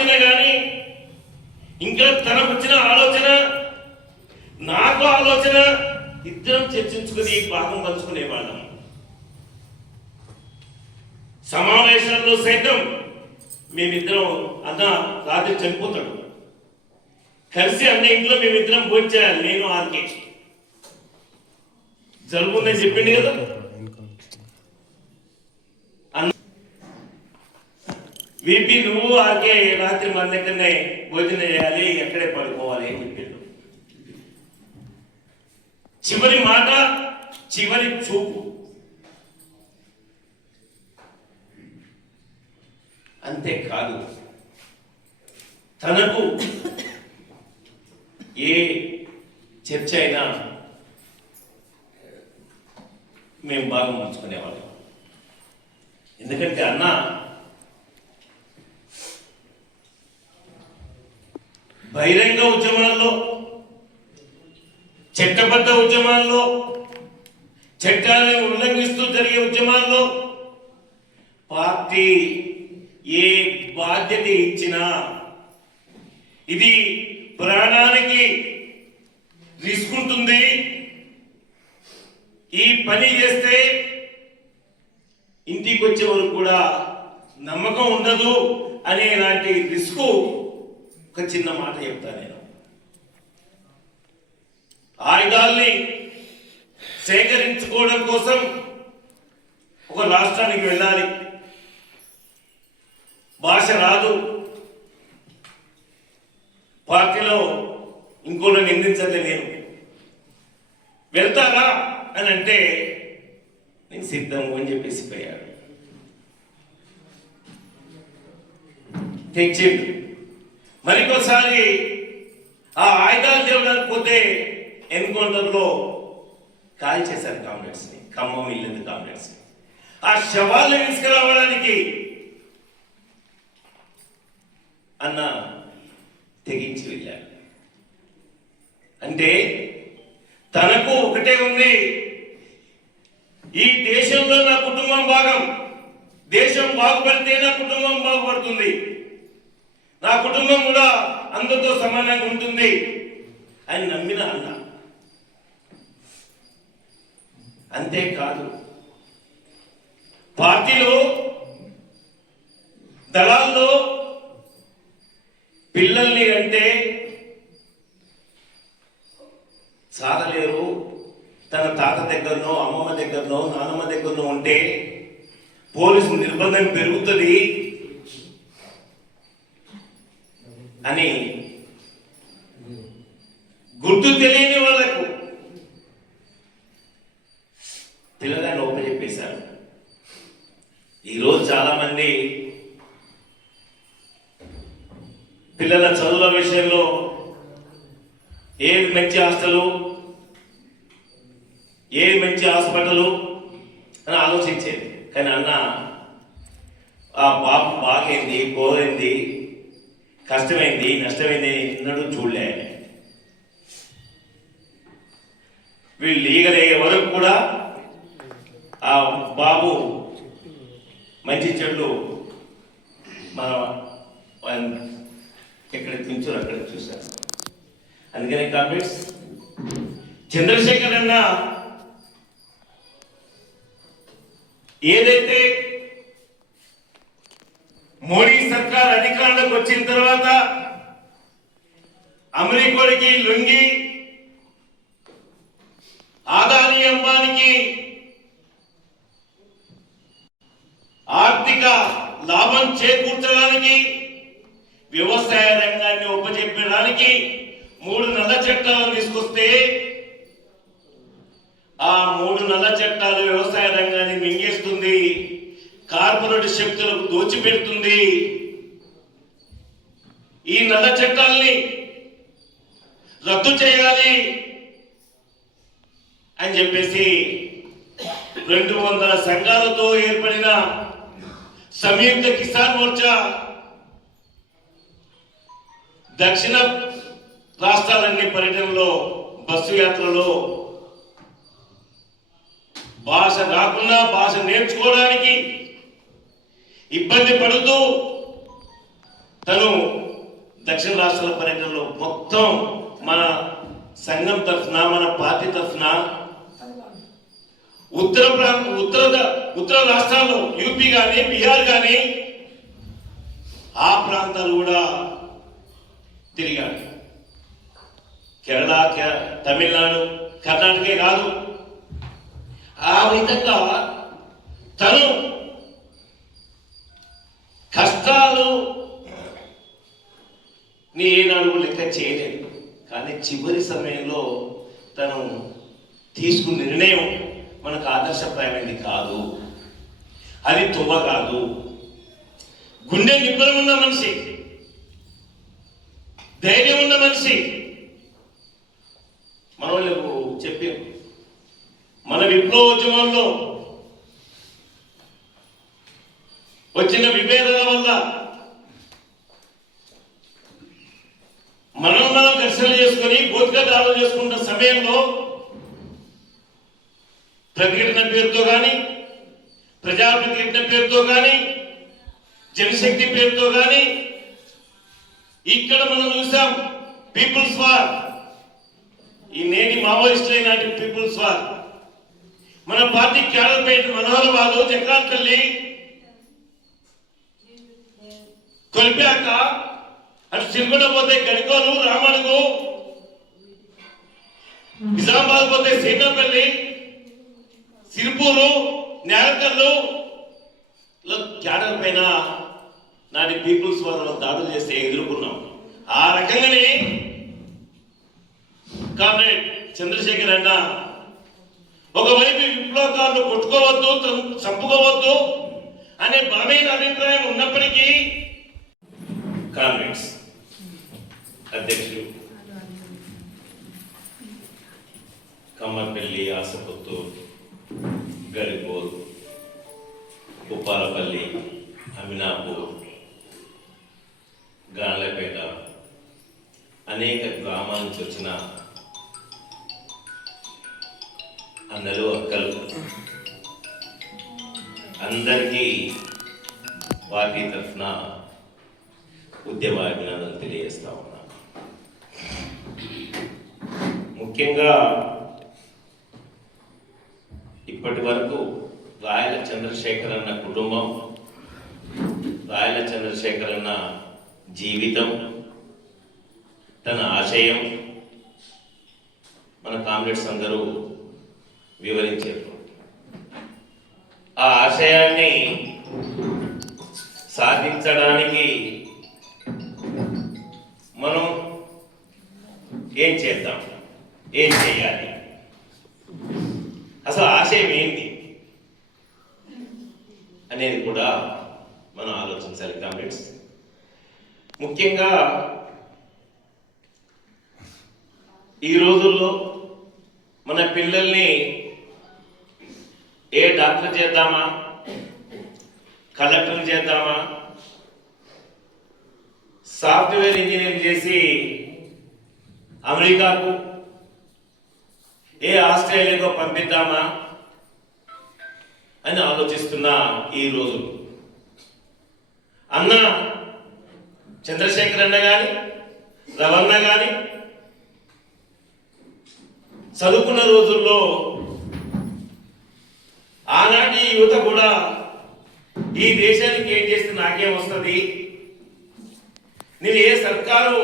ఆలోచన కానీ ఇంకా తనకు వచ్చిన ఆలోచన నాకు ఆలోచన ఇద్దరం చర్చించుకుని భాగం పంచుకునేవాళ్ళం. సమావేశాల్లో సైతం మేమిద్దరం అన్న రాత్రి చనిపోతాడు కలిసి అన్న ఇంట్లో మేమిద్దరం భోంచేయాలి. నేను ఆర్కే జరుగుతుందని చెప్పింది కదా. వీపీ నువ్వు ఆర్కే రాత్రి మన దగ్గరనే భోజనం చేయాలి, ఎక్కడే పడుకోవాలి అని చెప్పిండు. చివరి మాట, చివరి చూపు. అంతేకాదు తనకు ఏ చర్చ అయినా మేము బాగా మార్చుకునేవాళ్ళం. ఎందుకంటే అన్న బహిరంగ ఉద్యమాల్లో, చట్టబద్ధ ఉద్యమాల్లో, చట్టాలను ఉల్లంఘిస్తూ జరిగే ఉద్యమాల్లో పార్టీ ఏ బాధ్యత ఇచ్చినా ఇది ప్రాణానికి రిస్క్ ఉంటుంది, ఈ పని చేస్తే ఇంటికి వచ్చే వరకు కూడా నమ్మకం ఉండదు అనేలాంటి రిస్క్. ఒక చిన్న మాట చెప్తా నేను. ఆయుధాల్ని సేకరించుకోవడం కోసం ఒక రాష్ట్రానికి వెళ్ళాలి, భాష రాదు, పార్టీలో ఇంకోటి నిందించలే, నేను వెళ్తారా అని అంటే నేను సిద్ధము అని చెప్పేసి పోయాడు. తెచ్చిండు. మరికొకసారి ఆ ఆయుధాలు తేవడానికి పోతే ఎన్కౌంటర్లో కాల్ చేశారు కామ్రేడ్స్ ని, ఖమ్మం ఇల్లు కామ్రేడ్స్ ని. ఆ శవాలను తీసుకురావడానికి అన్న తెగించి వెళ్ళాడు. అంటే తనకు ఒకటే ఉంది, ఈ దేశంలో నా కుటుంబం భాగం, దేశం బాగుపడితే నా కుటుంబం బాగుపడుతుంది, నా కుటుంబం కూడా అందరితో సమానంగా ఉంటుంది అని నమ్మిన అన్న. అంతేకాదు పార్టీలో, దళాల్లో పిల్లల్ని అంటే సాగలేరు, తన తాత దగ్గరనో, అమ్మమ్మ దగ్గరనో, నాన్నమ్మ దగ్గరనో ఉంటే పోలీసు నిర్బంధం పెరుగుతుంది అని గుర్తు తెలియని వాళ్లకు పిల్లలని ఒప్పచెప్పేశారు. ఈరోజు చాలా మంది పిల్లల చదువుల విషయంలో ఏది మంచి హాస్టలు, ఏది మంచి హాస్పిటలు అని ఆలోచించేది. కానీ అన్న ఆ బాబు బాగైంది, పోరైంది, కష్టమైంది, నష్టమైంది ఎన్నడూ చూడలే. వీళ్ళు లీగలయ్యే వరకు కూడా ఆ బాబు మంచి చెడు మన ఎక్కడ తించారు అక్కడ చూశారు. అందుకని కామెంట్స్ చంద్రశేఖర్ అన్న ఏదైతే మోడీ సర్కార్ అధికారంలోకి వచ్చిన తర్వాత అమెరికాకి లొంగి ఆదాని అంబానికి ఆర్థిక లాభం చేకూర్చడానికి, వ్యవసాయ రంగాన్ని ఉపజెప్పడానికి 3 నల్ల చట్టాలను తీసుకొస్తే ఆ 3 నల్ల చట్టాలు వ్యవసాయ రంగాన్ని మింగేస్తుంది, కార్పొరేట్ శక్తులకు దోచిపెడుతుంది. ఈ నల్ల చట్టాలని రద్దు చేయాలి అని చెప్పేసి 200 సంఘాలతో ఏర్పడిన సంయుక్త కిసాన్ మోర్చా దక్షిణ రాష్ట్రాలన్నీ పర్యటనలో, బస్సు యాత్రలో భాష రాకుండా భాష నేర్చుకోవడానికి ఇబ్బంది పడుతూ తను దక్షిణ రాష్ట్రాల పర్యటనలో మొత్తం మన సంఘం తరఫున, మన పార్టీ తరఫున ఉత్తర రాష్ట్రాల్లో యూపీ కానీ, బీహార్ కానీ ఆ ప్రాంతాలు కూడా తిరిగాడు. కేరళ, తమిళనాడు, కర్ణాటకే కాదు, ఆ విధంగా తను కష్టాలు ఏనాడు లెక్క చేయలేదు. కానీ చివరి సమయంలో తను తీసుకున్న నిర్ణయం మనకు ఆదర్శప్రాయమైంది కాదు, అది తువ్వ కాదు. గుండె నిబ్బరం ఉన్న మనిషి, ధైర్యం ఉన్న మనిషి. మన వాళ్ళకు చెప్పి మన విప్లవోద్యమంలో వచ్చిన విభేదాల వల్ల మనం ఘర్షణ చేసుకొని బోధికదారులు చేసుకున్న సమయంలో ప్రతిఘటన పేరుతో కానీ, ప్రజా ప్రతిఘటన పేరుతో కానీ, జనశక్తి పేరుతో కానీ ఇక్కడ మనం చూసాం పీపుల్స్ వార్. ఈ నేటి మావోయిస్టులైన పీపుల్స్ వార్. మన పార్టీ క్యాడర్పేట మనోహరబాదు, చక్రాలపల్లి కొలిపాక అటు సిరికొండ పోతే గడికోలు, రామడుగు, నిజామాబాద్ పోతే సీతాపల్లి, సిరిపూరు, నేలకల్లు క్యాడర్ పైన నాటి పీపుల్స్ వారు దాడులు చేస్తే ఎదుర్కొన్నాం. ఆ రకంగానే కామ్రేడ్ చంద్రశేఖర్ అన్న ఒకవైపు విప్లవకారులు కొట్టుకోవద్దు, చంపుకోవద్దు అనే బలమైన అభిప్రాయం ఉన్నప్పటికీ కామ్రేడ్స్ అధ్యక్షులు కమ్మపల్లి, ఆసపుత్తూరు, గడిపోరు, ఉప్పాలపల్లి, అమినాపూర్, గాన్లపేట అనేక గ్రామాల నుంచి వచ్చిన అన్నలు, అక్కలు అందరికీ పార్టీ తరఫున ఉద్యమ అభినందనలు తెలియజేస్తా ఉన్నా. ముఖ్యంగా ఇప్పటి వరకు రాయల చంద్రశేఖర్ అన్న కుటుంబం, రాయల చంద్రశేఖర్ అన్న జీవితం, తన ఆశయం మన కామ్రేడ్స్ అందరూ వివరించారు. ఆ ఆశయాన్ని సాధించడానికి మనం ఏం చేద్దాం, ఏం చేయాలి, అసలు ఆశయం ఏంటి అనేది కూడా మనం ఆలోచించాలి కామ్రేడ్స్. ముఖ్యంగా ఈ రోజుల్లో మన పిల్లల్ని ఏ డాక్టర్ చేద్దామా, కలెక్టర్ చేద్దామా, సాఫ్ట్వేర్ ఇంజనీర్ చేసి అమెరికాకు, ఏ ఆస్ట్రేలియాకో పంపిద్దామా అని ఆలోచిస్తున్న ఈ రోజు అన్న చంద్రశేఖర్ అన్న కానీ, రవణ కానీ చదువుకున్న రోజుల్లో ఆనాటి యువత కూడా ఈ దేశానికి ఏం చేస్తే నాకేం వస్తుంది, నేను ఏ సర్కారు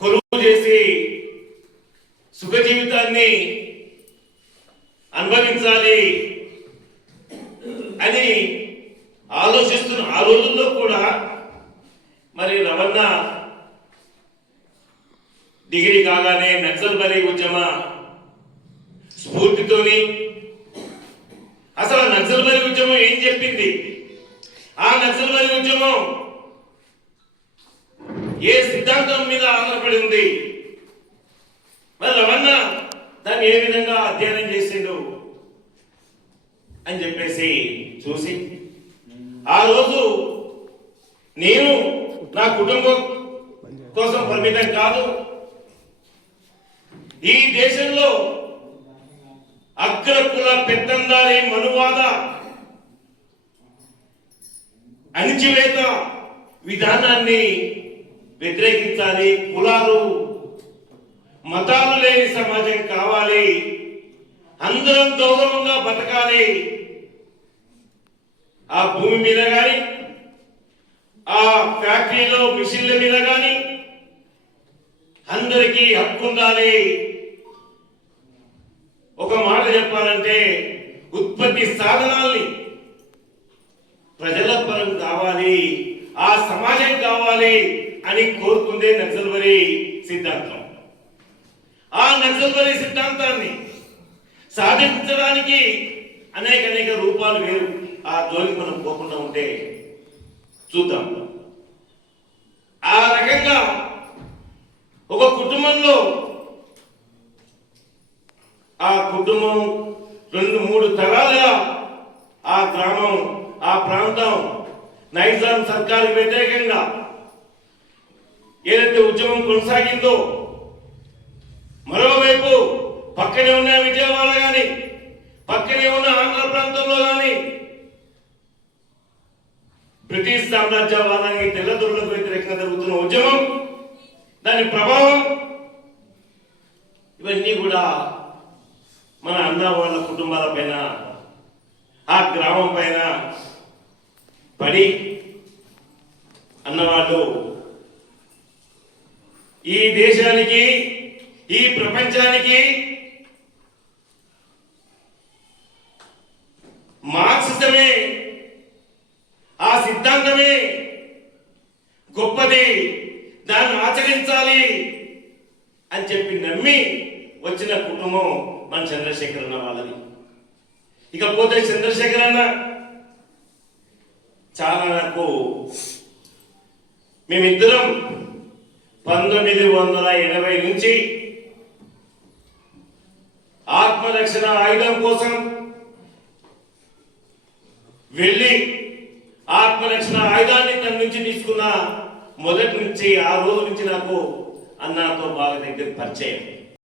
కొలువు చేసి సుఖ జీవితాన్ని అనుభవించాలి అని ఆలోచిస్తున్న ఆ రోజుల్లో కూడా మరి రవణ డిగ్రీ కాగానే నక్సల్బరీ ఉద్యమ స్ఫూర్తితోని అసలు నక్సల్బరీ ఉద్యమం ఏం చెప్పింది, ఆ నక్సల్బరీ ఉద్యమం ఏ సిద్ధాంతం మీద ఆధారపడి ఉంది, మరి రవణ దాన్ని ఏ విధంగా అధ్యయనం చేసిండు అని చెప్పేసి చూసి ఆ రోజు నేను నా కుటుంబం కోసం పరిమితం కాదు, ఈ దేశంలో అగ్రకుల పెత్తందారి మనువాద అణిచివేత విధానాన్ని వ్యతిరేకించాలి. కులాలు మతాలు లేని సమాజం కావాలి. అందరం గౌరవంగా బతకాలి. ఆ భూమి మీద కానీ, ఆ ఫ్యాక్టరీలో మిషన్ల మీద కానీ అందరికీ హక్కు ఉండాలి. ఒక మాట చెప్పాలంటే ఉత్పత్తి సాధనాల్ని ప్రజల పరం కావాలి, ఆ సమాజం కావాలి అని కోరుకుందే నక్సల్బరీ సిద్ధాంతం. ఆ నక్సల్బరీ సిద్ధాంతాన్ని సాధించడానికి అనేక రూపాలు వేరు. ఆ జోలికి మనం పోకుండా ఉంటే చూద్దాం. ఆ రకంగా ఒక కుటుంబంలో ఆ కుటుంబం 2-3 తరాలుగా ఆ గ్రామం, ఆ ప్రాంతం నైజాం సర్కారుకు వ్యతిరేకంగా ఏదైతే ఉద్యమం కొనసాగిందో, మరోవైపు పక్కనే ఉన్న విజయవాడ కానీ, పక్కనే ఉన్న ఆంధ్ర ప్రాంతంలో కానీ బ్రిటిష్ సామ్రాజ్యవాదానికి, తెల్లదొరలకు వ్యతిరేకంగా జరుగుతున్న ఉద్యమం, దాని ప్రభావం, ఇవన్నీ కూడా మన అన్న వాళ్ళ కుటుంబాల పైన, ఆ గ్రామం పైన పడి అన్నవాళ్ళు ఈ దేశానికి, ఈ ప్రపంచానికి మార్క్సిజమే, ఆ సిద్ధాంతమే గొప్పది, దాన్ని ఆచరించాలి అని చెప్పి నమ్మి వచ్చిన కుటుంబం మన చంద్రశేఖర్ అన్న వాళ్ళది. ఇకపోతే చంద్రశేఖర్ అన్న చాలా నాకు, మేమిద్దరం 1980 నుంచి ఆత్మరక్షణ ఆయుధం కోసం వెళ్ళి ఆత్మరక్షణ ఆయుధాన్ని తన నుంచి తీసుకున్న మొదటి నుంచి, ఆ రోజు నుంచి నాకు అన్నతో బాగా దగ్గర పరిచయం.